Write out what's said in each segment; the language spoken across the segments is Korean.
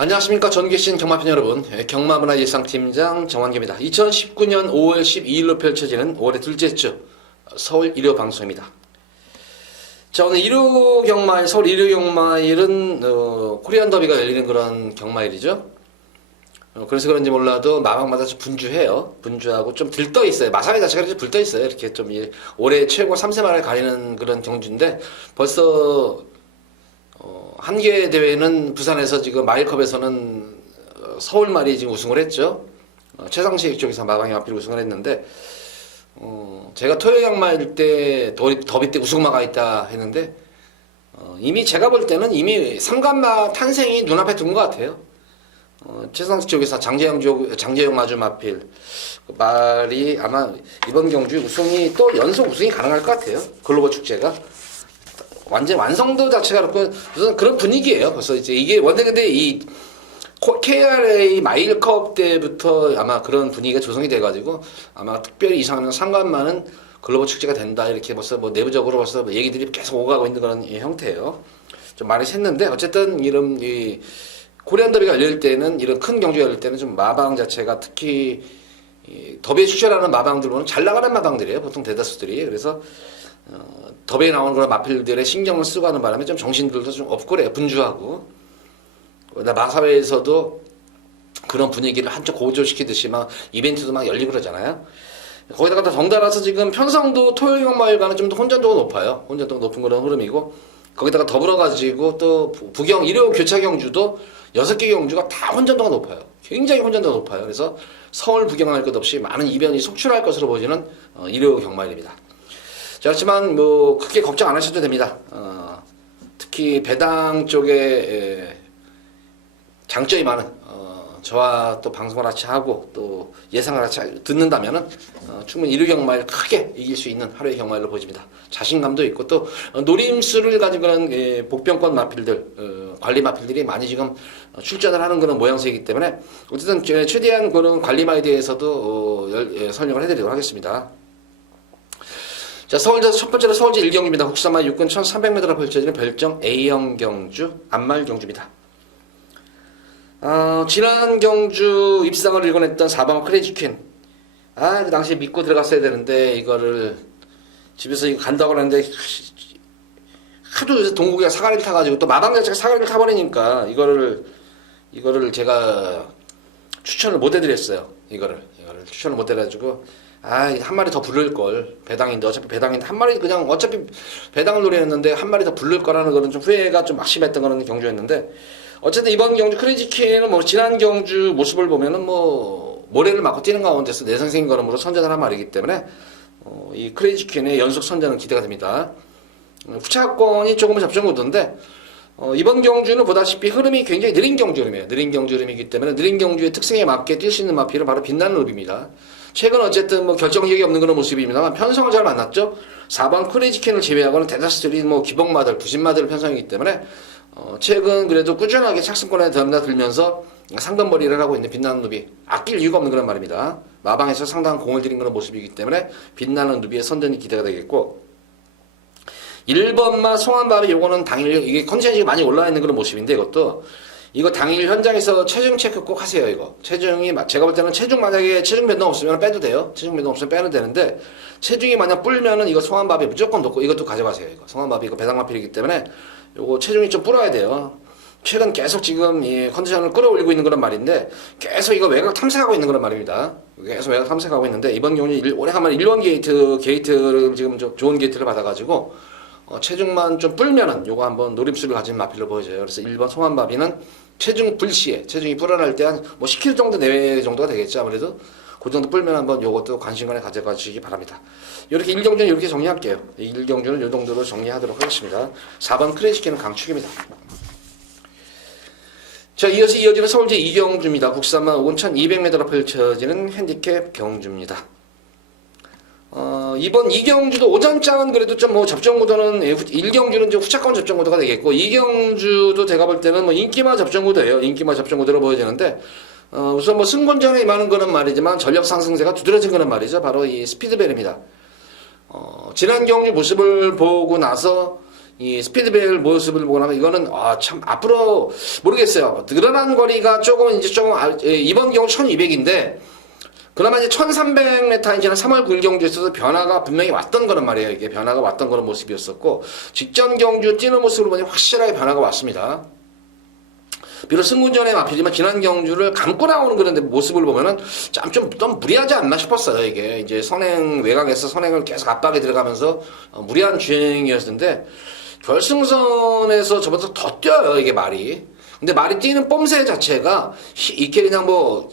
안녕하십니까. 전 계신 경마팬 여러분, 경마문화일상팀장 정환규입니다. 2019년 5월 12일로 펼쳐지는 5월의 둘째 주 서울 일요 방송입니다. 자, 오늘 일요 경마일, 서울 일요 경마일은 코리안 더비가 열리는 그런 경마일이죠. 그래서 그런지 몰라도 마방마다 좀 분주해요. 분주하고 좀 들떠 있어요. 마상의 자체가 이렇게 불떠 있어요. 이렇게 좀 올해 최고 3세만을 가리는 그런 경주인데 벌써 한 개 대회는 부산에서 지금 마일컵에서는 서울말이 지금 우승을 했죠. 최상식 쪽에서 마방이 앞뒤로 우승을 했는데 제가 토요 경마일 때 더비 때 우승마가 있다 했는데 이미 제가 볼 때는 이미 삼관마 탄생이 눈앞에 둔 것 같아요. 최상식 쪽에서 장재영 마주 마필 그 말이 아마 이번 경주 우승이 또 연속 우승이 가능할 것 같아요. 글로벌 축제가. 완전 완성도 자체가 그렇고 무슨 그런 분위기예요. 벌써 이제 이게 근데 이 KRA 마일컵 때부터 아마 그런 분위기가 조성이 돼가지고 아마 특별히 이상하면 상관만은 글로벌 축제가 된다 이렇게 벌써 뭐 내부적으로 벌써 얘기들이 계속 오가고 있는 그런 형태예요. 좀 많이 샜는데 어쨌든 이런 이 코리안 더비가 열릴 때는 이런 큰 경주가 열릴 때는 좀 마방 자체가 특히 이 더비에 출전하는 마방들은 잘 나가는 마방들이에요. 보통 대다수들이. 그래서 더비에 나오는 그런 마필들의 신경을 쓰고 하는 바람에 좀 정신들도 좀 없고 그래요. 분주하고. 마사회에서도 그런 분위기를 한쪽 고조시키듯이 막 이벤트도 막 열리고 그러잖아요. 거기다가 또 덩달아서 지금 편성도 토요일 경마일과는 좀 더 혼전도가 높아요. 혼전도가 높은 그런 흐름이고 거기다가 더불어가지고 또 부경 일요 교차 경주도 6개 경주가 다 혼전도가 높아요. 굉장히 혼전도가 높아요. 그래서 서울 부경할 것 없이 많은 이변이 속출할 것으로 보이는 일요 경마일입니다. 자, 그렇지만 뭐 크게 걱정 안 하셔도 됩니다. 특히 배당 쪽에 장점이 많은 저와 또 방송을 같이 하고 또 예상을 같이 듣는다면은 충분히 일요 경마일 크게 이길 수 있는 하루의 경마일로 보여집니다. 자신감도 있고 또 노림수를 가진 그런 복병권 마필들 관리 마필들이 많이 지금 출전을 하는 그런 모양새이기 때문에 어쨌든 최대한 그런 관리마에 대해서도 설명을 해드리도록 하겠습니다. 자, 서울에서 첫 번째로 서울제 1경주입니다. 국산마 6근 1300m로 펼쳐지는 별정 A형 경주, 안말 경주입니다. 지난 경주 입상을 일궈냈던 4번 크레이지 퀸. 그 당시에 믿고 들어갔어야 되는데, 이거를 집에서 이거 간다고 하는데, 하도 동국이가 사가리를 타가지고, 또 마방 자체가 사가리를 타버리니까, 이거를 제가 추천을 못 해드렸어요. 이거를 추천을 못 해가지고, 한 마리 더 부를걸. 배당인데, 어차피 배당인데, 한 마리 그냥, 어차피 배당을 노렸는데, 한 마리 더 부를 거라는 거는 좀 후회가 좀 막심했던 그런 경주였는데, 어쨌든 이번 경주 크레이지 퀸은 뭐, 지난 경주 모습을 보면은 뭐, 모래를 맞고 뛰는 가운데서 내선생인 걸음으로 선전을 한 말이기 때문에, 이 크레이지 퀸의 연속 선전은 기대가 됩니다. 후차권이 조금은 접전 구도인데, 이번 경주는 보다시피 흐름이 굉장히 느린 경주 흐름이에요. 느린 경주 흐름이기 때문에, 느린 경주의 특성에 맞게 뛸 수 있는 마필은 바로 빛나는 룹입니다. 최근 어쨌든 뭐 결정력이 없는 그런 모습입니다만 편성을 잘 만났죠. 4번 크레이지 퀸을 제외하고는 대다수들이 뭐 기복마들, 부신마들 편성이기 때문에 최근 그래도 꾸준하게 착승권에 드러나들면서 상단머리를 하고 있는 빛나는 누비 아낄 이유가 없는 그런 말입니다. 마방에서 상당한 공을 들인 그런 모습이기 때문에 빛나는 누비의 선전이 기대가 되겠고 1번마 송환밥이 요거는 당일 이게 컨디션이 많이 올라와 있는 그런 모습인데 이거 당일 현장에서 체중 체크 꼭 하세요. 이거 체중이 제가 볼 때는 만약에 체중 변동 없으면 빼도 돼요. 체중 변동 없으면 빼도 되는데 체중이 만약 불면은 이거 송환밥이 무조건 넣고 이것도 가져가세요. 이거 송환밥이 이거 배당마필이기 때문에 요거 체중이 좀 불어야 돼요. 최근 계속 지금 이 컨디션을 끌어올리고 있는 그런 말인데 계속 이거 외곽 탐색하고 있는 그런 말입니다. 계속 외곽 탐색하고 있는데 이번 경우는 오래간만에 1번 게이트를 지금 좋은 게이트를 받아가지고 체중만 좀 불면은 요거 한번 노림수를 가진 마필로 보여져요. 그래서 1번 송환바비는 체중 불시에 체중이 불어날 때 한 뭐 10kg 정도 내외 정도가 되겠죠. 아무래도 그 정도 불면 한번 요것도 관심관에 가져가 주시기 바랍니다. 이렇게 1경주는 이렇게 정리할게요. 1경주는 요 정도로 정리하도록 하겠습니다. 4번 크레이지 퀸은 강축입니다. 자, 이어서 이어지는 서울제 2경주입니다. 국산마 5근 1200m로 펼쳐지는 핸디캡 경주입니다. 이번 2경주도 오전장은 그래도 좀 뭐 접전구도는 1경주는 이제 후차권 접전구도가 되겠고 2경주도 제가 볼 때는 뭐 인기마 접전구도예요. 인기마 접전구도로 보여지는데 우선 뭐 승권전에 임하는 거는 말이지만 전력 상승세가 두드러진 거는 말이죠. 바로 이 스피드벨입니다. 지난 경주 모습을 보고 나서 이 스피드벨 모습을 보고 나면 이거는 참 앞으로 모르겠어요. 늘어난 거리가 조금 이번 경우 1200인데 그나마 이제 1300m 이제는 3월 9일 경주에서도 변화가 분명히 왔던 거란 말이에요. 이게 변화가 왔던 그런 모습이었었고 직전 경주 뛰는 모습을 보니 확실하게 변화가 왔습니다. 비록 승군전의 마필이지만 지난 경주를 감고 나오는 그런 모습을 보면은 좀 너무 무리하지 않나 싶었어요. 이게 이제 선행 외곽에서 선행을 계속 압박에 들어가면서 무리한 주행이었는데 결승선에서 저보다 더 뛰어요. 이게 말이. 근데 말이 뛰는 뽐새 자체가 이렇게 그냥 뭐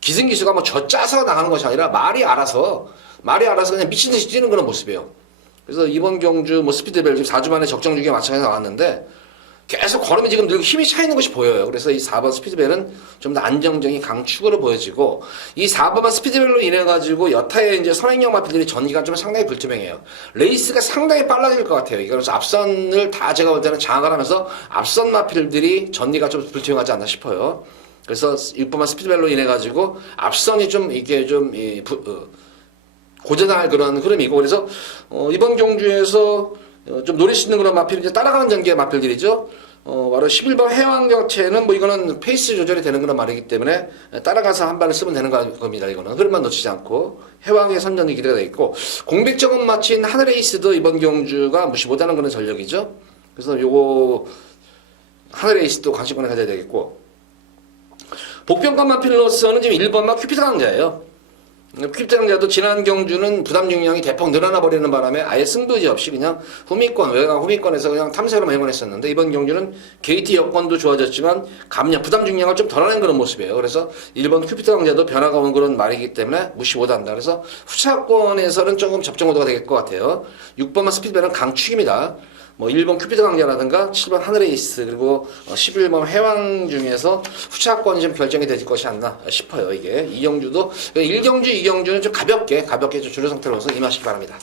기승기수가 뭐 젖짜서 나가는 것이 아니라 말이 알아서 그냥 미친 듯이 뛰는 그런 모습이에요. 그래서 이번 경주 뭐 스피드벨 지금 4주 만에 적정 주기에 맞춰서 나왔는데 계속 걸음이 지금 늘고 힘이 차이는 것이 보여요. 그래서 이 4번 스피드벨은 좀 더 안정적인 강축으로 보여지고 이 4번 스피드벨로 인해 가지고 여타의 이제 선행형 마필들이 전기가 좀 상당히 불투명해요. 레이스가 상당히 빨라질 것 같아요. 그래서 앞선을 다 제가 볼 때는 장악을 하면서 앞선 마필들이 전기가 좀 불투명하지 않나 싶어요. 그래서 6번만 스피드벨로 인해 가지고 앞선이 좀 이게 좀 고전할 그런 흐름이고 그래서 이번 경주에서 좀 노릴 수 있는 그런 마필 이제 따라가는 전기의 마필들이죠. 바로 11번 해왕경체는 뭐 이거는 페이스 조절이 되는 그런 말이기 때문에 따라가서 한 발을 쓰면 되는 겁니다. 이거는 흐름만 놓치지 않고 해왕의 선전이 기대가 되어 있고 공백적은 마친 하늘에이스도 이번 경주가 무시 못하는 그런 전력이죠. 그래서 요거 하늘에이스도 관심권을 가져야 되겠고 복병관 마필로서는 지금 1번만 큐피드 강자예요. 큐피드 강자도 지난 경주는 부담 중량이 대폭 늘어나 버리는 바람에 아예 승부지 없이 그냥 외곽 후미권에서 그냥 탐색으로만 행원했었는데 이번 경주는 게이트 여건도 좋아졌지만 부담 중량을 좀 덜어낸 그런 모습이에요. 그래서 1번 큐피드 강자도 변화가 온 그런 말이기 때문에 무시 못한다. 그래서 후차권에서는 조금 접종호도가 될 것 같아요. 6번만 스피드벨은 강축입니다. 뭐 1번 큐피드 강자라든가 7번 하늘에이스 그리고 11번 해왕 중에서 후차권이 좀 결정이 될 것이 않나 싶어요. 이게 2경주도 1경주 2경주는 좀 가볍게 좀 주류 상태로서 임하시기 바랍니다.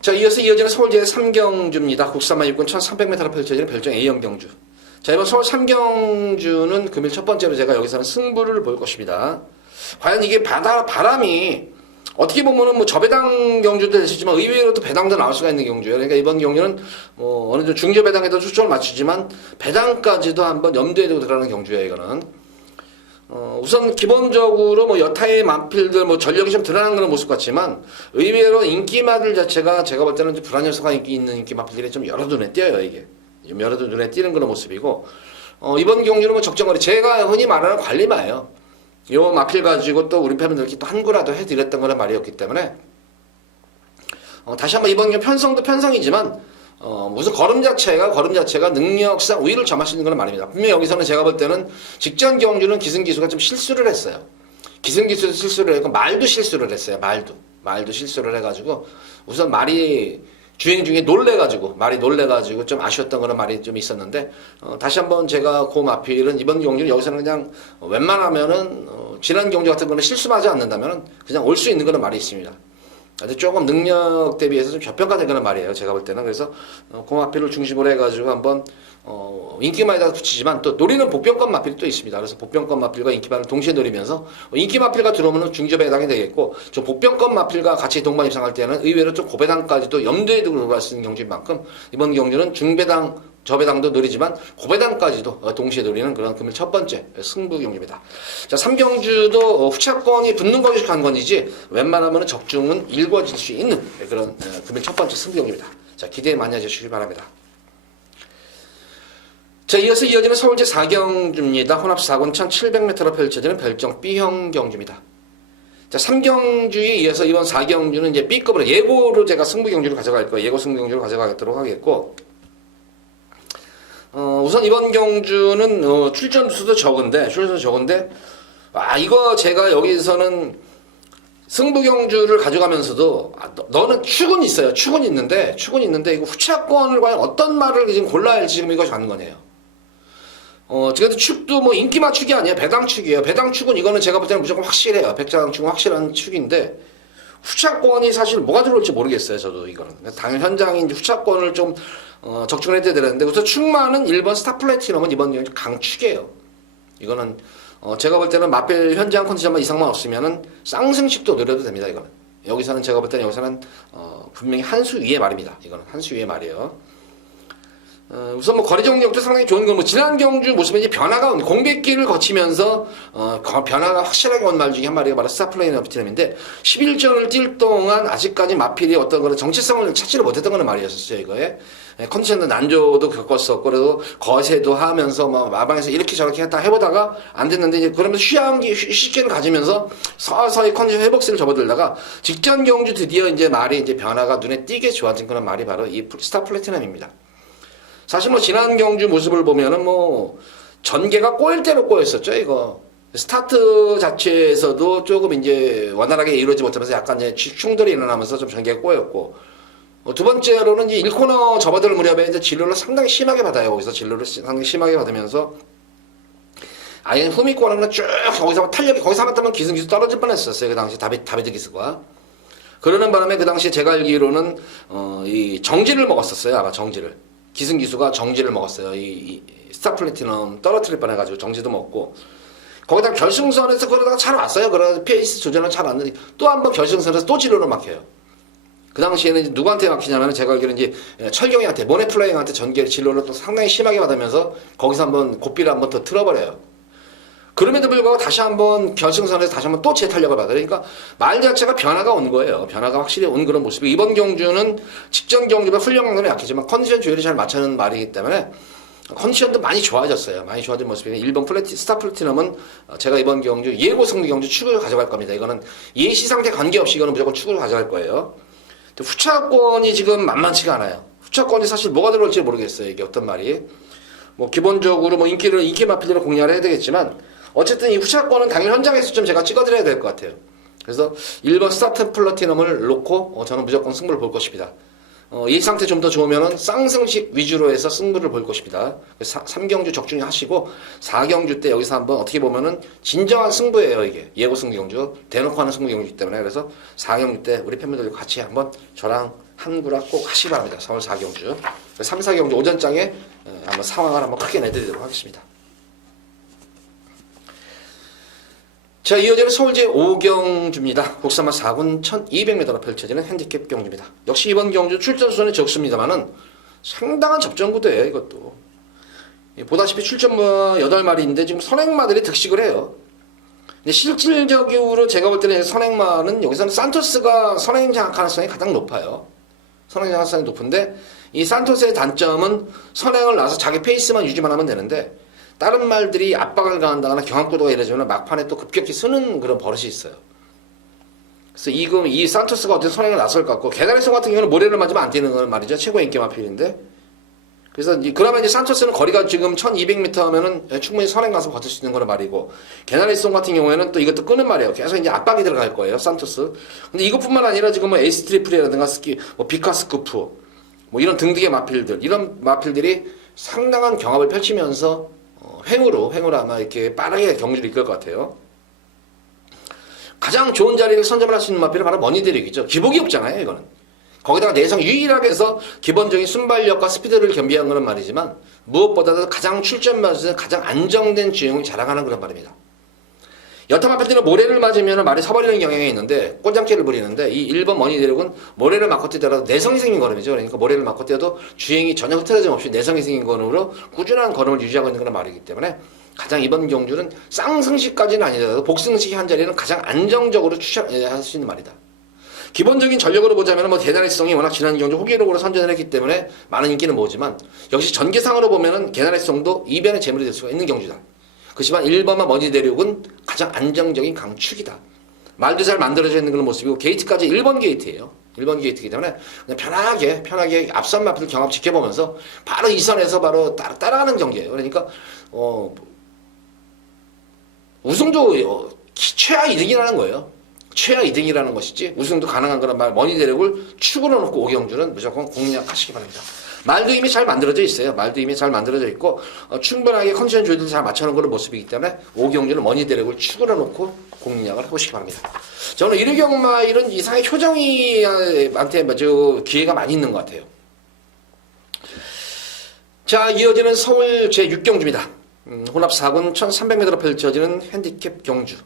자, 이어서 이어지는 서울제 3경주입니다. 국산만 육군 1300m로 펼쳐지는 별정 A형 경주. 자, 이번 서울 3경주는 금일 첫 번째로 제가 여기서는 승부를 볼 것입니다. 과연 이게 바람이 어떻게 보면은 뭐 저배당 경주도 있었지만 의외로 또 배당도 나올 수가 있는 경주예요. 그러니까 이번 경주는 뭐 어느 정도 중저 배당에도 초점을 맞추지만 배당까지도 한번 염두에 두고 들어가는 경주예요. 이거는 우선 기본적으로 뭐 여타의 만필들 뭐 전력이 좀 드러나는 그런 모습 같지만 의외로 인기마들 자체가 제가 볼 때는 불안 요소가 있는 인기 마필들이 좀 여러 눈에 띄어요. 이게 좀 여러 눈에 띄는 그런 모습이고 이번 경주는 뭐 적정거리 제가 흔히 말하는 관리마예요. 요 마필 가지고 또 우리 팬분들께 또 한 구라도 해드렸던 거란 말이었기 때문에 다시 한번 이번 경 편성도 편성이지만 무슨 걸음 자체가 능력상 우위를 점할 수 있는 건 말입니다. 분명히 여기서는 제가 볼 때는 직전 경주는 기승기수가 좀 실수를 했어요. 기승기수 실수를 했고 말도 실수를 했어요. 말도 실수를 해가지고 우선 말이 주행 중에 말이 놀래가지고 좀 아쉬웠던 그런 말이 좀 있었는데 다시 한번 제가 그 마필은 이번 경주는 여기서는 그냥 웬만하면은 지난 경주 같은 거는 실수하지 않는다면은 그냥 올 수 있는 그런 말이 있습니다. 근데 조금 능력 대비해서 좀 저평가된 그런 말이에요. 제가 볼 때는. 그래서 그 마필을 중심으로 해가지고 한번 인기마에다가 붙이지만 또 노리는 복병권 마필이 또 있습니다. 그래서 복병권 마필과 인기마를 동시에 노리면서 인기 마필과 들어오면 중저배에 해당이 되겠고 저 복병권 마필과 같이 동반 입상할 때는 의외로 좀 고배당까지도 염두에 두고 들어갈 수 있는 경주인 만큼 이번 경주는 중배당 저배당도 노리지만 고배당까지도 동시에 노리는 그런 금일 첫 번째 승부 경주입니다. 자, 3경주도 후차권이 붙는 것이 관건이지 웬만하면 적중은 일궈질 수 있는 그런 금일 첫 번째 승부 경주입니다. 자, 기대에 많이 해주시기 바랍니다. 자, 이어서 이어지는 서울제 4경주입니다. 혼합 4군 1700m로 펼쳐지는 별정 B형 경주입니다. 자, 3경주에 이어서 이번 4경주는 이제 B급으로 예고로 제가 승부 경주를 가져갈 거예요. 예고 승부 경주를 가져가도록 하겠고 우선 이번 경주는 출전 수도 적은데 이거 제가 여기서는 승부 경주를 가져가면서도 너는 축은 있어요. 축은 있는데 이거 후차권을 과연 어떤 말을 지금 골라야 할지 지금 이거 가는 거네요. 그래도 축도 뭐 인기마 축이 아니에요. 배당 축이에요. 배당 축은 이거는 제가 볼 때는 무조건 확실해요. 배당 축은 확실한 축인데 후차권이 사실 뭐가 들어올지 모르겠어요. 저도 이거는. 당연 현장인 후차권을 좀 적중을 해야 되는데 우선 축마는 1번 스타플래티넘은 이번 경기 강축이에요. 이거는 제가 볼 때는 마필 현장 컨디션만 이상만 없으면은 쌍승식도 노려도 됩니다. 이거는 여기서는 제가 볼 때는 여기서는 분명히 한 수 위의 말입니다. 이거는 한 수 위의 말이에요. 우선 뭐 거리 정력도 상당히 좋은 건 뭐 지난 경주 모습에 이제 변화가 온 공백기를 거치면서 변화가 확실하게 온 말 중에 한 마리가 바로 스타플레이너비티넘인데 11전을 뛸 동안 아직까지 마필이 어떤 그런 정체성을 찾지를 못했던 거는 말이었었어요. 이거에 컨디션도 난조도 겪었었고 그래도 거세도 하면서 뭐 마방에서 이렇게 저렇게 했다 해보다가 안 됐는데 이제 그러면서 휴식기를 가지면서 서서히 컨디션 회복세를 접어들다가 직전 경주 드디어 이제 말이 이제 변화가 눈에 띄게 좋아진 그런 말이 바로 이 스타플래티넘입니다. 사실 뭐 지난 경주 모습을 보면은 뭐 전개가 꼬일 대로 꼬였었죠. 이거 스타트 자체에서도 조금 이제 원활하게 이루어지지 못하면서 약간 이제 충돌이 일어나면서 좀 전개가 꼬였고 두 번째로는 이제 1코너 접어들 무렵에 이제 진로를 상당히 심하게 받아요. 거기서 진로를 상당히 심하게 받으면서 아예 후미권으로 쭉 거기서 탄력이 거기서 하마터면 기승기수 떨어질 뻔했었어요. 그 당시 다비드 기스가 그러는 바람에 그 당시 제가 알기로는 이 정지를 먹었었어요. 아마 정지를. 기승기수가 정지를 먹었어요. 이 스타플래티넘 떨어뜨릴 뻔해가지고 정지도 먹고 거기다 결승선에서 그러다가 잘 왔어요. 그러다 페이스 조절은 잘 왔는데 또 한 번 결승선에서 또 진로를 막혀요. 그 당시에는 누구한테 막히냐면 제가 알기로는 이제 철경이한테 모네플라잉한테 전개를 진로를 또 상당히 심하게 받으면서 거기서 한번 고삐를 한번 더 틀어버려요. 그럼에도 불구하고 다시 한번 결승선에서 다시 한번 또 재탄력을 받아요. 그러니까 말 자체가 변화가 온 거예요. 변화가 확실히 온 그런 모습이 이번 경주는 직전 경주보다 훈련 강도는 약하지만 컨디션 조율이 잘 맞추는 말이기 때문에 컨디션도 많이 좋아졌어요. 많이 좋아진 모습이에요. 1번 스타플래티넘은 제가 이번 경주 예고 승리 경주 축으로 가져갈 겁니다. 이거는 예시 상태 관계없이 이거는 무조건 축으로 가져갈 거예요. 후차권이 지금 만만치가 않아요. 후차권이 사실 뭐가 들어올지 모르겠어요. 이게 어떤 말이. 뭐 기본적으로 뭐 인기 마필들을 공략을 해야 되겠지만 어쨌든 이 후차권은 당연히 현장에서 좀 제가 찍어드려야 될 것 같아요. 그래서 1번 스타트 플래티넘을 놓고 저는 무조건 승부를 볼 것입니다. 이 상태 좀 더 좋으면은 쌍승식 위주로 해서 승부를 볼 것입니다. 3경주 적중히 하시고 4경주 때 여기서 한번 어떻게 보면은 진정한 승부예요. 이게 예고 승리 경주 대놓고 하는 승부 경주이기 때문에 그래서 4경주 때 우리 팬분들과 같이 한번 저랑 한구라 꼭 하시기 바랍니다. 4월 4경주 3, 4경주 오전장에 한번 상황을 한번 크게 내드리도록 하겠습니다. 자, 이어지는 서울제 5경주입니다. 국산마 4군 1200m로 펼쳐지는 핸디캡 경주입니다. 역시 이번 경주 출전 수는 적습니다만은 상당한 접전구도예요, 이것도. 보다시피 출전마 8마리인데 지금 선행마들이 득식을 해요. 근데 실질적으로 제가 볼 때는 선행마는 여기서는 산토스가 선행 장악 가능성이 가장 높아요. 선행 장악 가능성이 높은데 이 산토스의 단점은 선행을 놔서 자기 페이스만 유지만 하면 되는데 다른 말들이 압박을 가한다거나 경합구도가 이래지면 막판에 또 급격히 쓰는 그런 버릇이 있어요. 그래서 이 산토스가 어떻게 선행을 나설 것 같고 게다레송 같은 경우는 모래를 맞으면 안 뛰는 건 말이죠. 최고의 인기 마필인데 그래서 그러면 이제 산토스는 거리가 지금 1200m 하면은 충분히 선행 가서 버틸 수 있는 거란 말이고 게나레송 같은 경우에는 또 이것도 끄는 말이에요. 계속 이제 압박이 들어갈 거예요. 산토스. 근데 이것뿐만 아니라 지금 뭐 에이스 트리플이라든가 뭐 비카스쿠프 뭐 이런 등등의 마필들 이런 마필들이 상당한 경합을 펼치면서 횡으로 아마 이렇게 빠르게 경주를 이끌 것 같아요. 가장 좋은 자리를 선점을 할 수 있는 마필은 바로 머니드릭이죠. 기복이 없잖아요, 이거는. 거기다가 내성 유일하게 해서 기본적인 순발력과 스피드를 겸비한 거는 말이지만 무엇보다도 가장 출전마에서 가장 안정된 주행을 자랑하는 그런 말입니다. 여타 마필들은 모래를 맞으면 말이 서버리는 경향이 있는데 꼴장기를 부리는데 이 1번 머니드릭은 모래를 맞고 뛰더라도 내성이 생긴 걸음이죠. 그러니까 모래를 맞고 뛰어도 주행이 전혀 흐트러짐 없이 내성이 생긴 걸음으로 꾸준한 걸음을 유지하고 있는 그런 말이기 때문에 가장 이번 경주는 쌍승식까지는 아니더라도 복승식 한 자리는 가장 안정적으로 추천할 수 있는 말이다. 기본적인 전력으로 보자면 뭐 게나레송이 워낙 지난 경주 호기록으로 선전을 했기 때문에 많은 인기는 모으지만 역시 전개상으로 보면은 게나레송도 이변의 재물이 될 수가 있는 경주다. 그렇지만 1번마 머니대륙은 가장 안정적인 강축이다. 말도 잘 만들어져 있는 그런 모습이고 게이트까지 1번 게이트예요. 1번 게이트이기 때문에 그냥 편하게 앞선 마필 경합 지켜보면서 바로 이 선에서 바로 따라가는 경기예요. 그러니까 우승도 최하 2등이라는 거예요. 최하 2등이라는 것이지 우승도 가능한 그런 말 머니대륙을 축으로 놓고 오경주는 무조건 공략하시기 바랍니다. 말도 이미 잘 만들어져 있어요. 말도 이미 잘 만들어져 있고 충분하게 컨디션 조절을 잘 맞춰놓은 그런 모습이기 때문에 오경주는 머니대륙을 축으로 놓고 공략을 해보시기 바랍니다. 저는 1경마 이런 이상의 효정이한테 아주 기회가 많이 있는 것 같아요. 자, 이어지는 서울 제6경주입니다. 혼합 4군 1300m로 펼쳐지는 핸디캡 경주.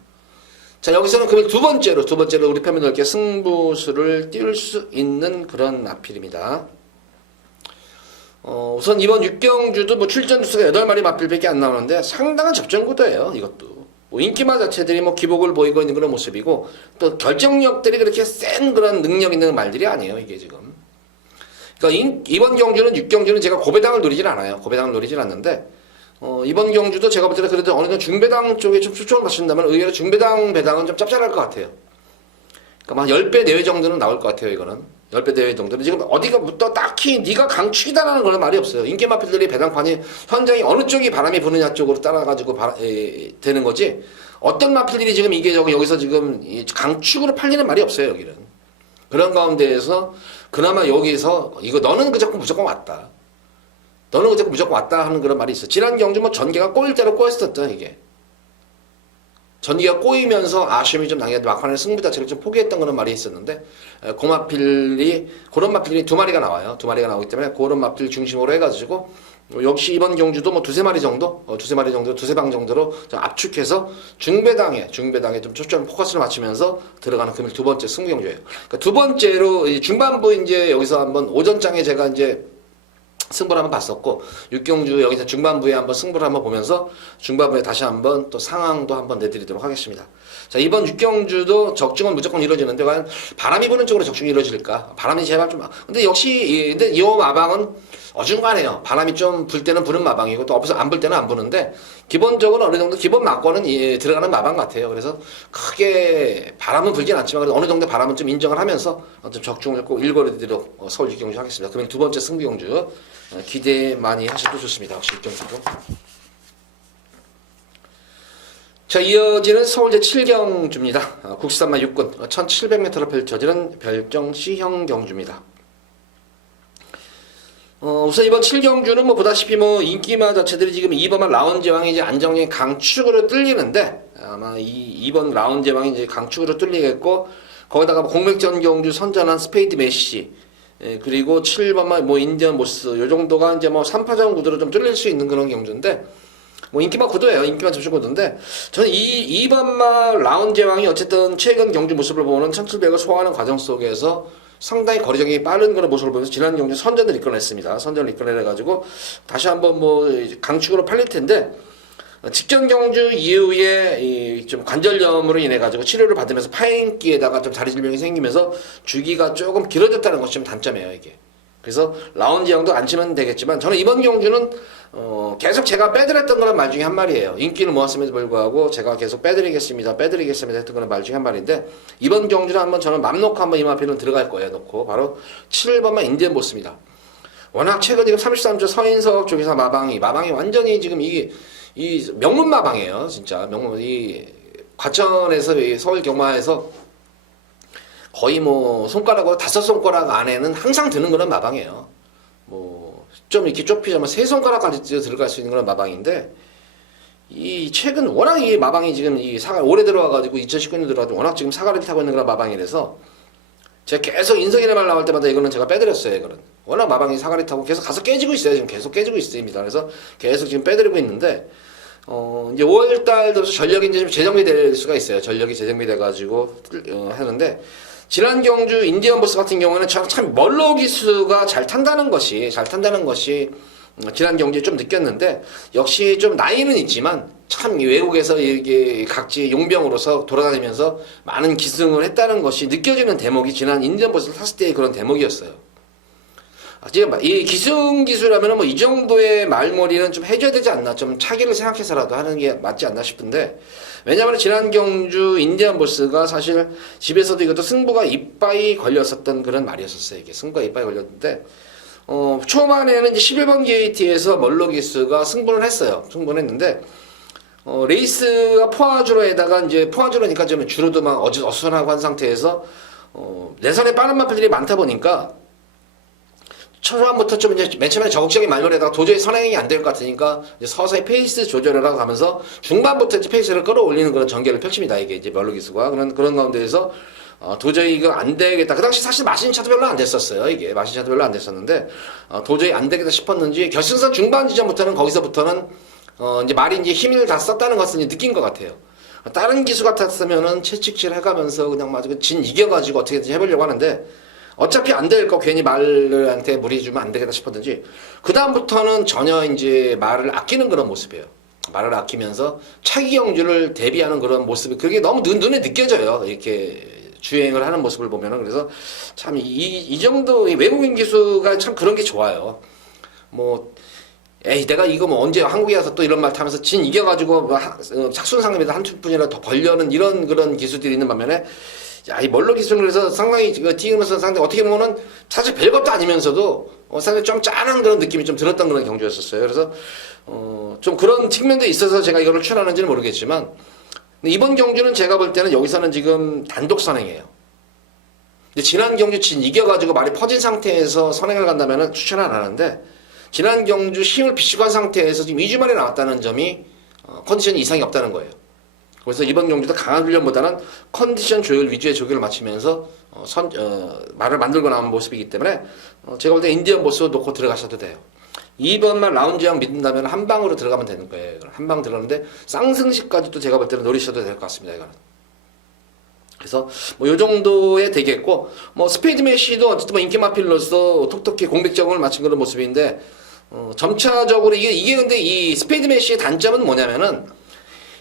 자, 여기서는 금일 두 번째로 우리 편이 넓게 승부수를 띄울 수 있는 그런 마필입니다. 우선 이번 6경주도 뭐 출전 주수가 8마리 마필밖에 안 나오는데 상당한 접전 구도예요. 이것도. 뭐 인기마 자체들이 뭐 기복을 보이고 있는 그런 모습이고 또 결정력들이 그렇게 센 그런 능력 있는 말들이 아니에요. 이게 지금. 그러니까 이번 경주는 6경주는 제가 고배당을 노리진 않아요. 고배당을 노리진 않는데 이번 경주도 제가 볼 때는 그래도 어느 정도 중배당 쪽에 좀 초점을 맞춘다면 의외로 중배당 배당은 좀 짭짤할 것 같아요. 그러니까 한 10배 내외 정도는 나올 것 같아요. 이거는 10배 내외 정도는 지금 어디가 또 딱히 네가 강축이다라는 그런 말이 없어요. 인기 마필들이 배당판이 현장이 어느 쪽이 바람이 부느냐 쪽으로 따라가지고 되는 거지 어떤 마필들이 지금 이게 여기서 지금 강축으로 팔리는 말이 없어요. 여기는 그런 가운데에서 그나마 여기서 이거 너는 무조건 왔다. 너는 무조건 왔다 하는 그런 말이 있어. 지난 경주 뭐 전개가 꼬일 대로 꼬였었죠. 이게 전개가 꼬이면서 아쉬움이 좀 나게 막판에 승부 자체를 좀 포기했던 그런 말이 있었는데 그런 마필이 두 마리가 나와요. 두 마리가 나오기 때문에 그런 마필 중심으로 해가지고 역시 이번 경주도 뭐 두세 마리 정도, 두세 방 정도로 좀 압축해서 중배당에 좀 초점 포커스를 맞추면서 들어가는 금일 두 번째 승부 경주예요. 그러니까 두 번째로 중반부 이제 여기서 한번 오전장에 제가 이제 승부를 한번 봤었고 6경주 여기서 중반부에 한번 승부를 한번 보면서 중반부에 다시 한번 또 상황도 한번 내드리도록 하겠습니다. 자, 이번 6경주도 적중은 무조건 이루어지는데 과연 바람이 부는 쪽으로 적중이 이루어질까? 바람이 제발 좀 근데 역시 근데 이 마방은 어중간해요. 바람이 좀 불 때는 부는 마방이고 또 없어 안 불 때는 안 부는데 기본적으로 어느 정도 기본 막고는 들어가는 마방 같아요. 그래서 크게 바람은 불진 않지만 그래도 어느 정도 바람은 좀 인정을 하면서 좀 적중을 꼭 일거리도록 서울 6경주 하겠습니다. 그러면 두 번째 승부 경주 기대 많이 하셔도 좋습니다. 혹시 6경주도. 자, 이어지는 서울 제7경주입니다. 국산마 6군 1700m로 펼쳐지는 별정 C형 경주입니다. 우선 이번 7경주는 뭐 보다시피 뭐 인기마 자체들이 지금 2번만 라운제왕이 이제 안정적인 강축으로 뚫리는데 아마 이번 라운제왕이 이제 강축으로 뚫리겠고 거기다가 공백전 경주 선전한 스페이드 메시 그리고 7번만 뭐 인디언 모스 요 정도가 이제 뭐 3파전 구도로 좀 뚫릴 수 있는 그런 경주인데 뭐 인기마 구도예요. 인기마 접촉 구도인데 저는 이 2번마 라운제왕이 어쨌든 최근 경주 모습을 보면 1700을 소화하는 과정 속에서 상당히 거리적이 빠른 그런 모습을 보면서 지난 경주 선전을 이끌어냈습니다. 선전을 이끌어내가지고 다시 한번 뭐 강축으로 팔릴 텐데 직전 경주 이후에 좀 관절염으로 인해 가지고 치료를 받으면서 파인기에다가 좀 다리 질병이 생기면서 주기가 조금 길어졌다는 것이 좀 단점이에요. 이게. 그래서 라운지형도 안 치면 되겠지만 저는 이번 경주는 계속 제가 빼드렸던 그런 말 중에 한 말이에요. 인기를 모았음에도 불구하고 제가 계속 빼드리겠습니다 했던 그런 말 중에 한 말인데 이번 경주는 한번 저는 맘 놓고 한번 이 마필은 들어갈 거예요. 놓고 바로 7번만 인디언 보스입니다. 워낙 최근 지금 33조 서인석 쪽에서 마방이 완전히 지금 이 명문 마방이에요. 진짜 명문 이 과천에서 이 서울 경마에서 거의 뭐 손가락으로 5손가락 안에는 항상 드는 그런 마방이에요. 뭐 좀 이렇게 좁히자면 3손가락까지 들어갈 수 있는 그런 마방인데 이 최근 워낙 이 마방이 지금 이 사가 올해 들어와가지고 2019년 들어와가지고 워낙 지금 사가를 타고 있는 그런 마방이라서 제가 계속 인성이네 말 나올 때마다 이거는 제가 빼드렸어요. 이거는 워낙 마방이 사가리 타고 계속 가서 깨지고 있어요. 지금 계속 깨지고 있습니다. 그래서 계속 지금 빼드리고 있는데 이제 5월달 들어서 전력이 이제 좀 재정비될 수가 있어요. 전력이 재정비돼가지고 하는데 지난 경주 인디언 보스 같은 경우는 참 멀로 기수가 잘 탄다는 것이 지난 경주에 좀 느꼈는데 역시 좀 나이는 있지만 참 외국에서 이게 각지 용병으로서 돌아다니면서 많은 기승을 했다는 것이 느껴지는 대목이 지난 인디언 보스를 탔을 때의 그런 대목이었어요. 지금 이 기승 기수라면 뭐 이 정도의 말머리는 좀 해줘야 되지 않나, 좀 차기를 생각해서라도 하는 게 맞지 않나 싶은데, 왜냐하면 지난 경주 인디언 보스가 사실 집에서도 이것도 승부가 이빠이 걸렸었던 그런 말이었었어요. 이게 승부가 이빠이 걸렸는데 초반에는 이제 11번 게이트에서 멀로 기수가 승부를 했어요. 승부를 했는데 레이스가 포화주로에다가 이제 포화주로니까 좀 주로도 막 어수선하고 한 상태에서 내선에 빠른 마필들이 많다 보니까 초반부터 좀 이제 맨 처음에 적극적인 말머리에다가 도저히 선행이 안 될 것 같으니까 이제 서서히 페이스 조절을 하고 가면서 중반부터 이제 페이스를 끌어올리는 그런 전개를 펼칩니다. 이게 이제 멀로 기수가 그런 가운데에서 도저히 이거 안 되겠다. 그 당시 사실 마신 차도 별로 안 됐었어요. 이게 마신 차도 별로 안 됐었는데 도저히 안 되겠다 싶었는지 결승선 중반 지점부터는 거기서부터는 이제 말이 이제 힘을 다 썼다는 것을 이제 느낀 것 같아요. 다른 기수 같았으면은 채찍질 해가면서 그냥 마저 진 이겨가지고 어떻게든지 해보려고 하는데 어차피 안 될 거 괜히 말한테 무리 주면 안 되겠다 싶었든지 그 다음부터는 전혀 이제 말을 아끼는 그런 모습이에요. 말을 아끼면서 차기 경주를 대비하는 그런 모습이 그게 너무 눈에 느껴져요. 이렇게 주행을 하는 모습을 보면은. 그래서 참 이 정도 외국인 기수가 참 그런 게 좋아요. 뭐 에이 내가 이거 뭐 언제 한국에 와서 또 이런 말 타면서 진 이겨가지고 뭐 착순상금에다 한 푼이라도 더 벌려는 이런 그런 기수들이 있는 반면에 야, 이 멀로 기술을 그래서 상당히 튀기면서 상당히 어떻게 보면은 사실 별것도 아니면서도 상당히 좀 짠한 그런 느낌이 좀 들었던 그런 경주였었어요. 그래서 좀 그런 측면도 있어서 제가 이거를 추천하는지는 모르겠지만 이번 경주는 제가 볼 때는 여기서는 지금 단독 선행이에요. 근데 지난 경주 진 이겨가지고 말이 퍼진 상태에서 선행을 간다면은 추천을 안 하는데 지난 경주 힘을 비추고 한 상태에서 지금 2주 만에 나왔다는 점이 컨디션이 이상이 없다는 거예요. 그래서 이번 경주도 강한 훈련보다는 컨디션 조율 위주의 조교를 마치면서 말을 만들고 나온 모습이기 때문에 제가 볼 때 인디언 보스 놓고 들어가셔도 돼요. 2번만 라운지형 믿는다면 한 방으로 들어가면 되는 거예요. 한 방 들어가는데 쌍승식까지도 제가 볼 때는 노리셔도 될 것 같습니다. 이거는. 그래서 뭐 요 정도에 되겠고 뭐 스페이드 메시도 어쨌든 뭐 인기 마필로서 톡톡히 공백점을 마친 그런 모습인데 점차적으로 이게 근데 이 스페이드 메시의 단점은 뭐냐면은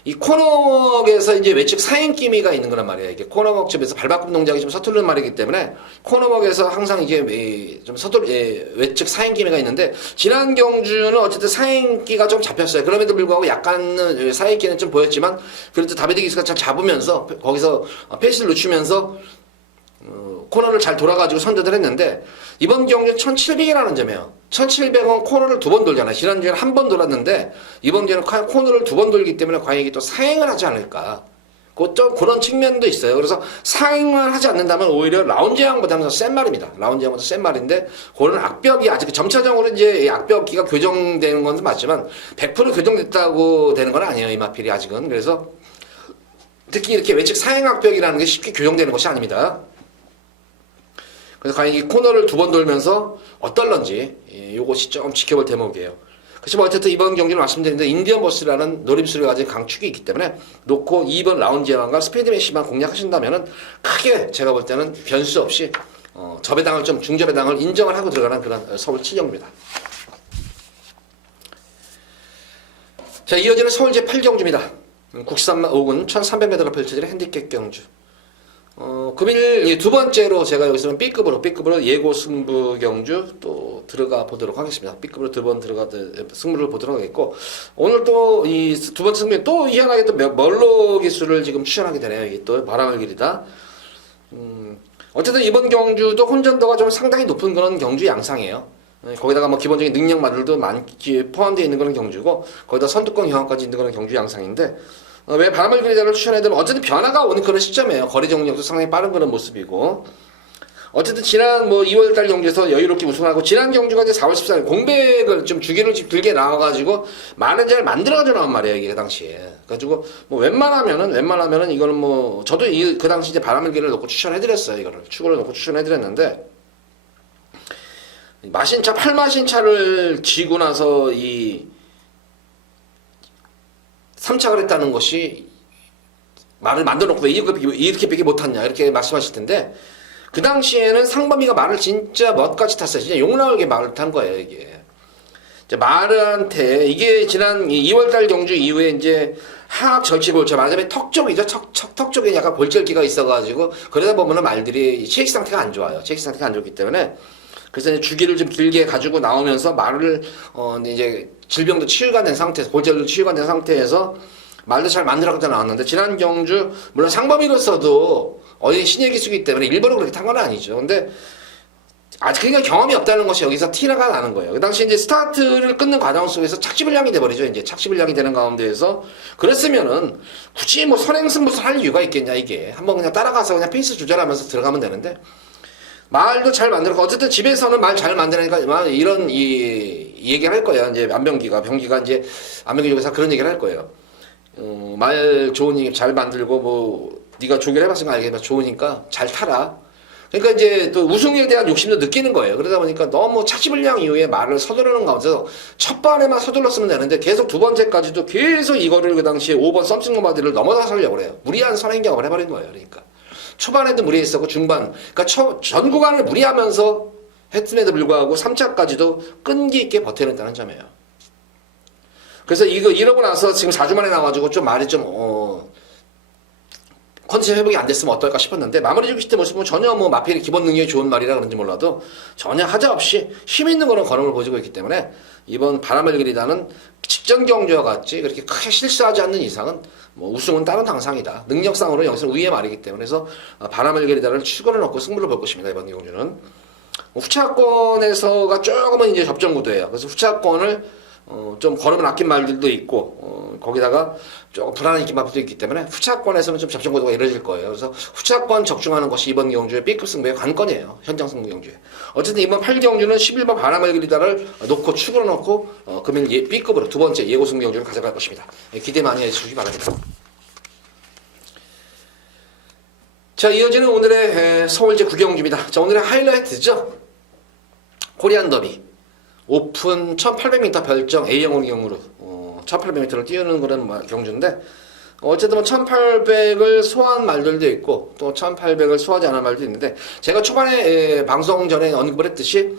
이 코너웍에서 이제 외측 사행 기미가 있는 거란 말이에요. 이게 코너웍 쪽에서 발바꿈 동작이 좀 서투른 말이기 때문에 코너웍에서 항상 이게 좀 외측 사행 기미가 있는데 지난 경주는 어쨌든 사행기가 좀 잡혔어요. 그럼에도 불구하고 약간은 사행기는 좀 보였지만 그래도 다비드 기수가 잘 잡으면서 거기서 페이스를 늦추면서 코너를 잘 돌아가지고 선전을 했는데 이번 경주는 1700이라는 점이에요. 1700은 코너를 2번 돌잖아요. 지난주에는 한 번 돌았는데 이번 주에는 코너를 2번 돌기 때문에 과연 이게 또 사행을 하지 않을까. 좀 그런 측면도 있어요. 그래서 사행을 하지 않는다면 오히려 라운지형보다는 더 센 말입니다. 라운지형보다 센 말인데 그런 악벽이 아직 점차적으로 이제 악벽기가 교정되는 건 맞지만 100% 교정됐다고 되는 건 아니에요. 이 마필이 아직은. 그래서 특히 이렇게 외측 사행 악벽이라는 게 쉽게 교정되는 것이 아닙니다. 그래서 과연 이 코너를 2번 돌면서 어떨런지 요것이 좀 지켜볼 대목이에요. 그렇지만 어쨌든 이번 경기는 말씀드렸는데 인디언 버스라는 노림수를 가진 강축이 있기 때문에 놓고 2번 라운지 여왕과 스페이드 메시만 공략하신다면은 크게 제가 볼 때는 변수 없이 저배당을 좀 중저배당을 인정을 하고 들어가는 그런 서울 7경주입니다. 자, 이어지는 서울 제8경주입니다. 국산 5군 1300m가 펼쳐지는 핸디캡 경주. 금일 두 번째로 제가 여기서는 B급으로 예고 승부 경주 또 들어가 보도록 하겠습니다. B급으로 두 번 승부를 보도록 하겠고 오늘 또 이 두 번째 승부에 또 희한하게 또 멀로 기수를 지금 추천하게 되네요. 이게 또 바람을 길이다. 어쨌든 이번 경주도 혼전도가 좀 상당히 높은 그런 경주 양상이에요. 거기다가 뭐 기본적인 능력마들도 많이 포함되어 있는 그런 경주고 거기다 선두권 경험까지 있는 그런 경주 양상인데 왜 바람을 그리자를 추천해드리면 어쨌든 변화가 오는 그런 시점이에요. 거리 정력도 상당히 빠른 그런 모습이고 어쨌든 지난 뭐 2월달 경주에서 여유롭게 우승하고 지난 경주가 이제 4월 14일 공백을 좀 주기를 좀 길게 나와가지고 많은 자를 만들어가지고 나온 말이에요. 이게 그 당시에. 그래가지고 뭐 웬만하면은 이거는 뭐 저도 그 당시 이제 바람을 기를 놓고 추천해드렸어요. 이거를 축구를 놓고 추천해드렸는데 마신차 8마신차를 지고 나서 이 3착을 했다는 것이 말을 만들어 놓고 왜 이렇게밖에 못탔냐 이렇게 말씀하실 텐데 그 당시에는 상범이가 말을 진짜 멋같이 탔어요. 진짜 욕나오게 말을 탄 거예요. 이게 말한테 이게 지난 2월달 경주 이후에 이제 하악 절치골절 마지막에 턱 쪽이죠. 턱 쪽에 약간 골절기가 있어가지고 그러다 보면은 말들이 체익 상태가 안 좋아요. 체익 상태가 안 좋기 때문에 그래서 이제 주기를 좀 길게 가지고 나오면서 말을 이제 질병도 치유가 된 상태에서 골절도 치유가 된 상태에서 말도 잘 만들어가다 나왔는데 지난 경주 물론 상범이로서도 어디 신예 기수이기 때문에 일부러 그렇게 탄 건 아니죠. 근데 아직 그러니까 경험이 없다는 것이 여기서 티가 나는 거예요. 그 당시 이제 스타트를 끊는 과정 속에서 착지불량이 돼버리죠. 이제 착지불량이 되는 가운데에서 그랬으면은 굳이 뭐 선행승부를 할 이유가 있겠냐 이게 한번 그냥 따라가서 그냥 페이스 조절하면서 들어가면 되는데. 말도 잘 만들고 어쨌든 집에서는 말 잘 만드니까 이런 얘기를 할 거예요. 이제 병기가 이제 안병기 쪽에서 그런 얘기를 할 거예요. 말 좋으니 잘 만들고 뭐 네가 조교를 해봤으니까 알겠지만 좋으니까 잘 타라. 그러니까 이제 또 우승에 대한 욕심도 느끼는 거예요. 그러다 보니까 너무 차지불량 이후에 말을 서두르는 가운데서 첫 번에만 서둘렀으면 되는데 계속 두 번째까지도 계속 이거를 그 당시에 5번 썸씽 노마드를 넘어서려고 그래요. 무리한 선행경을 해버린 거예요. 그러니까 초반에도 무리했었고 중반, 그러니까 전 구간을 무리하면서 했음에도 불구하고 3차까지도 끈기 있게 버텨냈다는 점이에요. 그래서 이러고 나서 지금 4주 만에 나와가지고 좀 말이 좀 컨디션 회복이 안 됐으면 어떨까 싶었는데 마무리 주기 때 모습은 전혀 뭐 마필이 기본 능력이 좋은 말이라 그런지 몰라도 전혀 하자 없이 힘 있는 그런 걸음을 보여주고 있기 때문에 이번 바람을 그리다는 직전 경주와 같이 그렇게 크게 실수하지 않는 이상은 뭐 우승은 다른 당상이다. 능력상으로 여기서 우위의 말이기 때문에 그래서 바람을 그리다를 추가를 넣고 승부를 볼 것입니다. 이번 경주는 후차권에서가 조금은 이제 접전 구도예요. 그래서 후차권을 좀 걸음을 아낀 말들도 있고 거기다가 조금 불안한 인기마법도 있기 때문에 후차권에서는 좀 접전 구도가 이루어질 거예요. 그래서 후차권 적중하는 것이 이번 경주의 B급 승부의 관건이에요. 현장 승부 경주에. 어쨌든 이번 8경주는 11번 바람을 그리다를 놓고 축으로 놓고 금일 B급으로 두 번째 예고 승부 경주를 가져갈 것입니다. 기대 많이 해주시기 바랍니다. 자, 이어지는 오늘의 서울제 9경주입니다. 자, 오늘의 하이라이트죠. 코리안 더비. 오픈 1800m 별정 A형 경으로 1800m를 띄우는 그런 경주인데 어쨌든 뭐 1800을 소화한 말들도 있고 또 1800을 소화하지 않은 말도 있는데 제가 초반에 방송 전에 언급을 했듯이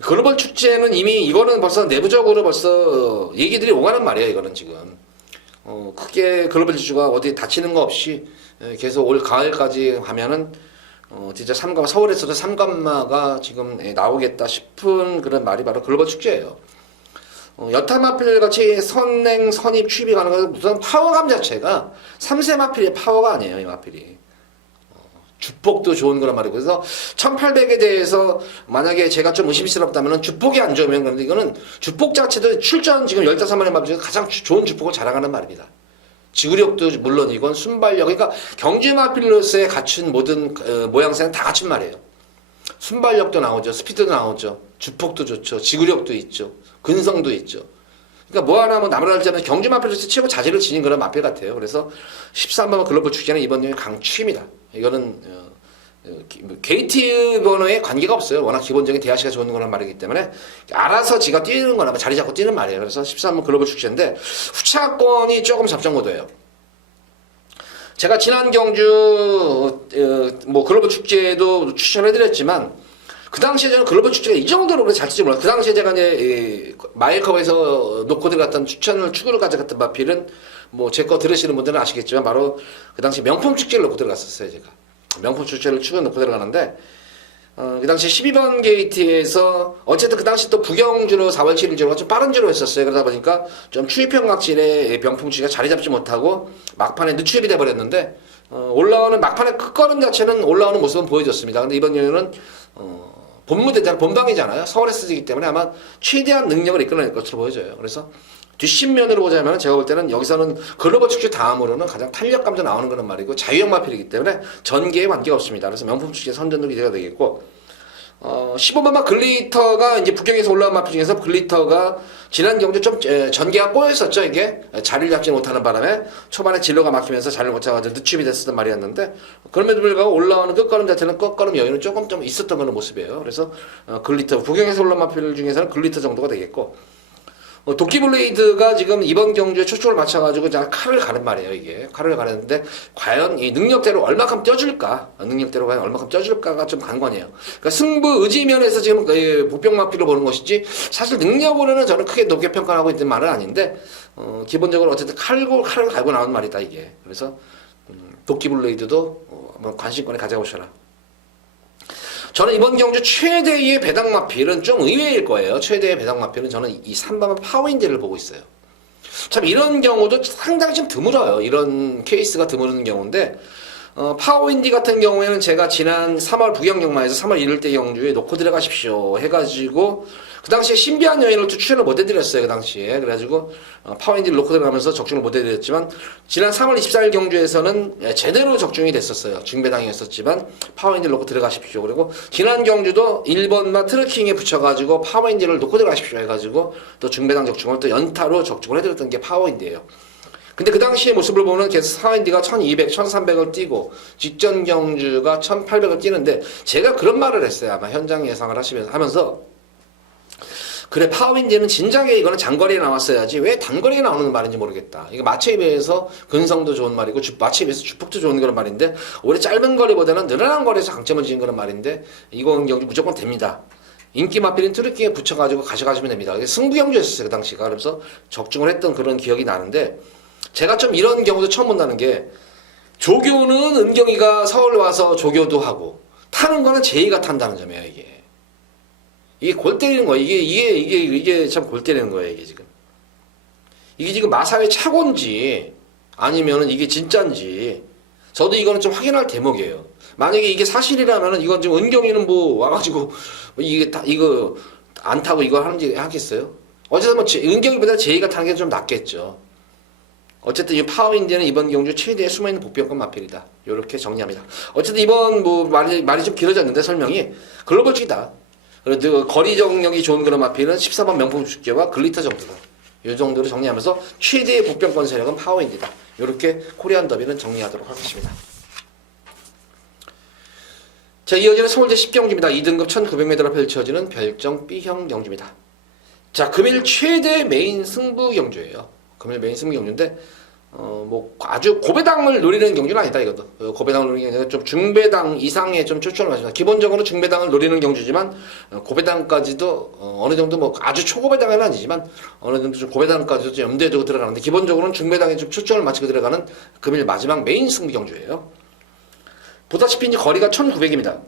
글로벌 축제는 이미 이거는 벌써 내부적으로 벌써 얘기들이 오가는 말이에요. 이거는 지금 크게 글로벌 이슈가 어디 다치는 거 없이 계속 올 가을까지 하면은 진짜 서울에서도 삼관마가 지금 나오겠다 싶은 그런 말이 바로 글로벌 축제예요. 여타 마필 같이 선행, 선입, 취입이 가능한 무슨 파워감 자체가 3세 마필의 파워가 아니에요. 이 마필이. 주폭도 좋은 거란 말이고 그래서 1800에 대해서 만약에 제가 좀 의심스럽다면 주폭이 안 좋으면 그런데 이거는 주폭 자체도 출전 지금 15마리 마필 중에 가장 좋은 주폭을 자랑하는 말입니다. 지구력도 물론이건 순발력, 그러니까 경주마필로서의 갖춘 모든 모양새는 다 갖춘 말이에요. 순발력도 나오죠, 스피드도 나오죠, 주폭도 좋죠, 지구력도 있죠, 근성도 있죠. 그러니까 뭐 하나 뭐 나무랄 자는 경주마필로서 최고 자질을 지닌 그런 마필 같아요. 그래서 13번 글로벌 축제는 이번 년에 강추입니다. 이거는 게이트 번호에 관계가 없어요. 워낙 기본적인 대하시가 좋은 거란 말이기 때문에 알아서 지가 뛰는 거나 자리 잡고 뛰는 말이에요. 그래서 13번 글로벌 축제인데 후차권이 조금 접전구도예요. 제가 지난 경주 뭐 글로벌 축제도 추천해드렸지만 그 당시에 저는 글로벌 축제가 이 정도로 잘 치지 몰라요. 그 당시에 제가 이제 마일컵에서 놓고 들어갔던 축구를 가져갔던 마필은 뭐 제 거 들으시는 분들은 아시겠지만 바로 그 당시 명품 축제를 놓고 들어갔었어요. 제가 명품 축제를 축을 놓고 들어가는데 그 당시 12번 게이트에서 어쨌든 그 당시 또 부경주로 4월 7일 주로 좀 빠른 주로 했었어요. 그러다 보니까 좀 추입형각질의 명품 축제가 자리 잡지 못하고 막판에 늦추입이 돼버렸는데 올라오는 막판에 끝걸음 자체는 올라오는 모습은 보여줬습니다. 근데 이번 연휴는 본무대잖아요. 본방이잖아요. 서울에 쓰기 때문에 아마 최대한 능력을 이끌어낼 것으로 보여져요. 그래서 뒷심면으로 보자면 제가 볼 때는 여기서는 글로벌 축제 다음으로는 가장 탄력감도 나오는 그런 말이고 자유형 마필이기 때문에 전개에 관계가 없습니다. 그래서 명품 축제 선전도 기대가 되겠고 15번마 글리터가 이제 북경에서 올라온 마필 중에서 글리터가 지난 경주 좀 전개가 꼬였었죠. 이게 자리를 잡지 못하는 바람에 초반에 진로가 막히면서 자리를 못 잡아가지고 늦춤이 됐었던 말이었는데 그럼에도 불구하고 올라오는 끝걸음 자체는 끝걸음 여유는 조금 좀 있었던 그런 모습이에요. 그래서 글리터 북경에서 올라온 마필 중에서는 글리터 정도가 되겠고 도끼블레이드가 지금 이번 경주에 초축을 맞춰가지고 칼을 가는 말이에요. 이게 칼을 가는데 과연 이 능력대로 얼마큼 떼어줄까? 능력대로 과연 얼마큼 떼어줄까가 좀 관건이에요. 그러니까 승부 의지 면에서 지금 복병마필로 보는 것이지 사실 능력으로는 저는 크게 높게 평가하고 있는 말은 아닌데 기본적으로 어쨌든 칼을 갈고 나온 말이다 이게. 그래서 도끼블레이드도 한번 관심권에 가져보셔라. 저는 이번 경주 최대의 배당 마필은 좀 의외일 거예요. 최대의 배당 마필은 저는 이 3번 파워인디를 보고 있어요. 참 이런 경우도 상당히 좀 드물어요. 이런 케이스가 드무는 경우인데 파워인디 같은 경우에는 제가 지난 3월 부경경마에서 3월 1일 때 경주에 놓고 들어가십시오 해가지고 그 당시에 신비한 여인을 또 추천을 못 해드렸어요. 그 당시에. 그래가지고 파워인디를 놓고 들어가면서 적중을 못 해드렸지만 지난 3월 24일 경주에서는 제대로 적중이 됐었어요. 중배당이었었지만 파워인디를 놓고 들어가십시오. 그리고 지난 경주도 1번마 트래킹에 붙여가지고 파워인디를 놓고 들어가십시오 해가지고 또 중배당 적중을 또 연타로 적중을 해드렸던 게 파워인디예요. 근데 그 당시의 모습을 보면 계속 파워인디가 1200, 1300을 뛰고 직전 경주가 1800을 뛰는데 제가 그런 말을 했어요. 아마 현장 예상을 하면서 그래 파워윈디는 진작에 이거는 장거리에 나왔어야지 왜 단거리에 나오는 말인지 모르겠다. 이거 마체에 비해서 근성도 좋은 말이고 마체에 비해서 주폭도 좋은 그런 말인데 오히려 짧은 거리보다는 늘어난 거리에서 강점을 지닌 그런 말인데 이건 경주 무조건 됩니다. 인기 마필인 트루킹에 붙여가지고 가져가시면 됩니다. 승부 경주였었어요 그 당시가. 그래서 적중을 했던 그런 기억이 나는데 제가 좀 이런 경우도 처음 본다는 게 조교는 은경이가 서울 와서 조교도 하고 타는 거는 제이가 탄다는 점이에요 이게. 이게 골 때리는 거야. 이게 참 골 때리는 거예요, 이게 지금. 이게 지금 마사의 착오인지, 아니면은 이게 진짠지, 저도 이거는 좀 확인할 대목이에요. 만약에 이게 사실이라면은 이건 지금 은경이는 뭐 와가지고, 이거 안 타고 이거 하는지 하겠어요? 어쨌든 뭐, 은경이보다 제이가 타는 게 좀 낫겠죠. 어쨌든 이 파워인디는 이번 경주 최대의 숨어있는 복병권 마필이다. 요렇게 정리합니다. 어쨌든 이번 뭐, 말이 좀 길어졌는데 설명이 글로벌주의다. 그리고 거리 정력이 좋은 그런 마필은 14번 명품 축제와 글리터 정도다. 이 정도로 정리하면서 최대의 복병권 세력은 파워인디다. 이렇게 코리안 더비는 정리하도록 하겠습니다. 자, 이어지는 서울제 10경주입니다. 2등급 1900m로 펼쳐지는 별정 B형 경주입니다. 자, 금일 최대 메인 승부 경주예요. 금일 메인 승부 경주인데 뭐 아주 고배당을 노리는 경주는 아니다 이것도. 고배당을 노리는 게 아니라 좀 중배당 이상의 좀 추천을 하십니다. 기본적으로 중배당을 노리는 경주지만 고배당까지도 어느 정도 뭐 아주 초고배당은 아니지만 어느 정도 좀 고배당까지도 좀 염두에 두고 들어가는데 기본적으로는 중배당에 좀 초점을 맞추고 들어가는 금일 마지막 메인 승부 경주예요. 보다시피 이제 거리가 1900입니다.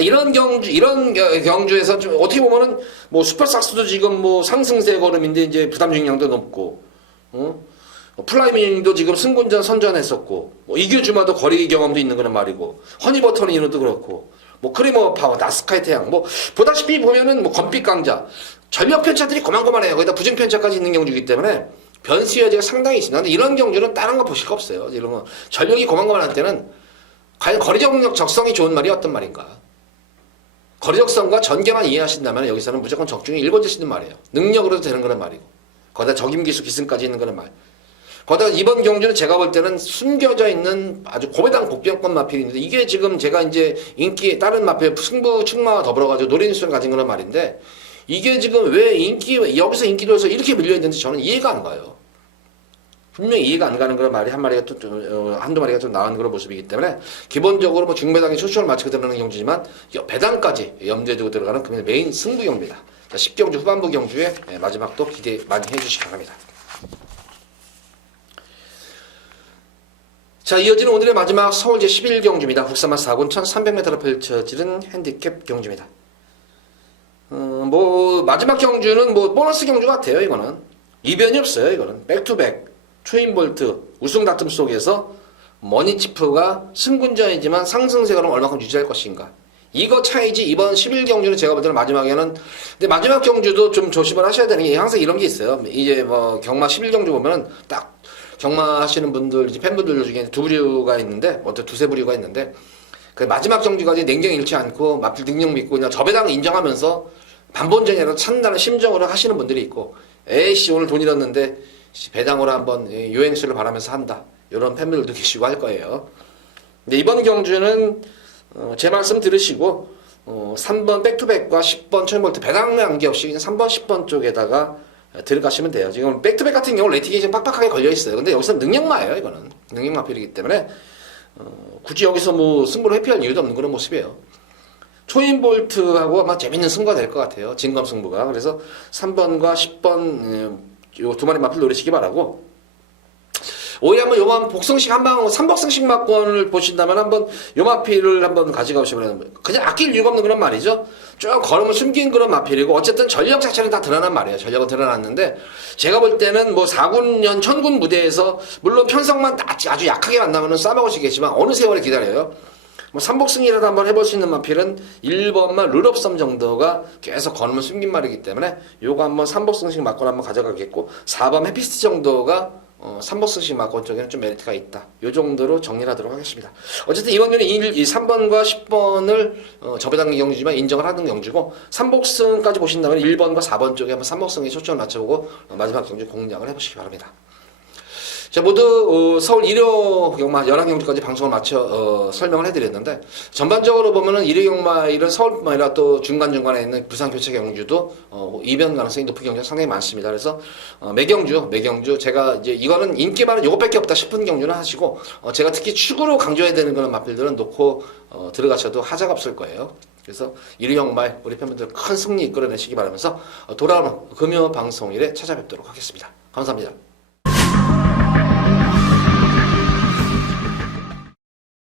이런 경주에서 좀 어떻게 보면은 뭐 슈퍼삭스도 지금 뭐 상승세 걸음인데 이제 부담 중량도 높고, 플라이밍도 지금 승군전 선전했었고, 뭐 이규주마도 거리 경험도 있는 그런 말이고, 허니버터니노도 그렇고, 뭐 크리머 파워, 나스카의 태양, 뭐 보다시피 보면은 뭐 검빛 강자, 전력 편차들이 고만고만해요. 거기다 부중 편차까지 있는 경주이기 때문에 변수 여지가 상당히 있습니다. 근데 이런 경주는 다른 거 보실 거 없어요. 이런 거 전력이 고만고만할 때는 과연 거리 정력 적성이 좋은 말이 어떤 말인가? 거리 적성과 전개만 이해하신다면 여기서는 무조건 적중이 1번째 쓰는 말이에요. 능력으로도 되는 그런 말이고, 거기다 적임기수 기승까지 있는 그런 말. 거기다가 이번 경주는 제가 볼 때는 숨겨져 있는 아주 고배당 복병권 마필인데 이게 지금 제가 이제 인기 다른 마필 승부 충마와 더불어가지고 노리는 수를 가진 그런 말인데 이게 지금 왜 여기서 인기도에서 이렇게 밀려있는지 저는 이해가 안 가요. 분명히 이해가 안 가는 그런 말이 한두 마리가 좀 나온 그런 모습이기 때문에 기본적으로 뭐 중배당에 초점을 맞추고 들어가는 경주지만 배당까지 염두에 두고 들어가는 그 메인 승부 경주입니다. 10경주 후반부 경주에 마지막도 기대 많이 해주시기 바랍니다. 자, 이어지는 오늘의 마지막 서울제 11경주입니다. 국산마 4군 1300m로 펼쳐지는 핸디캡 경주입니다. 뭐 마지막 경주는 뭐 보너스 경주 같아요. 이거는 이변이 없어요. 이거는 백투백 초인볼트 우승 다툼 속에서 머니치프가 승군전이지만 상승세가 얼마큼 유지할 것인가, 이거 차이지. 이번 11경주는 제가 볼 때는 마지막에는, 근데 마지막 경주도 좀 조심을 하셔야 되는 게 항상 이런 게 있어요. 이제 뭐 경마 11경주 보면은 딱 경마 하시는 분들, 이제 팬분들 중에 두 부류가 있는데, 두세 부류가 있는데, 그 마지막 경주까지 냉정 잃지 않고 마필 능력 믿고 그냥 저배당을 인정하면서 반본전이라도 찬다는 심정으로 하시는 분들이 있고, 에이씨 오늘 돈 잃었는데 배당으로 한번 유행수를 바라면서 한다, 이런 팬분들도 계시고 할 거예요. 근데 이번 경주는 제 말씀 들으시고 3번 백투백과 10번 초인볼트 배당 관계없이 그냥 3번 10번 쪽에다가 들어가시면 돼요. 지금 백투백 같은 경우 레티게이션 빡빡하게 걸려 있어요. 근데 여기서 능력마예요. 이거는 능력마필이기 때문에 굳이 여기서 뭐 승부를 회피할 이유도 없는 그런 모습이에요. 초인볼트하고 아마 재밌는 승부가 될 것 같아요. 진검 승부가. 그래서 3번과 10번 요 두 마리 마필 노리시기 바라고, 오히려 한번 요만 복승식 한방 3복승식 막권을 보신다면 한번 요 마필을 한번 가져가시면 그냥 아낄 이유가 없는 그런 말이죠. 쭉 걸음을 숨긴 그런 마필이고, 어쨌든 전력 자체는 다 드러난 말이에요. 전력은 드러났는데 제가 볼 때는 뭐 4군년 천군 무대에서 물론 편성만 아주 약하게 만나면은 싸먹으시겠지만 어느 세월을 기다려요. 뭐 3복승이라도 한번 해볼 수 있는 마필은 1번만 룰업섬 정도가 계속 걸음을 숨긴 말이기 때문에 요거 한번 3복승식 막권 한번 가져가겠고, 4번 해피스트 정도가 3복승식 막권 쪽에는 좀 메리트가 있다. 요 정도로 정리를 하도록 하겠습니다. 어쨌든 이번 경우는 이 3번과 10번을 저배당 경주지만 인정을 하는 경주고, 3복승까지 보신다면 1번과 4번 쪽에 한번 3복승에 초점을 맞춰보고 마지막 경주 공략을 해보시기 바랍니다. 자, 모두 서울 일요 경마 11경주까지 방송을 마쳐 설명을 해드렸는데, 전반적으로 보면은 일요 경마일은 서울뿐만 아니라 또 중간중간에 있는 부산 교체 경주도 이변 가능성이 높은 경주가 상당히 많습니다. 그래서 매경주 제가 이제 이거는 인기 많은 요것밖에 없다 싶은 경주는 하시고, 제가 특히 축으로 강조해야 되는 그런 마필들은 놓고 들어가셔도 하자가 없을 거예요. 그래서 일요 경마일 우리 팬분들 큰 승리 이끌어내시기 바라면서 돌아오는 금요 방송일에 찾아뵙도록 하겠습니다. 감사합니다.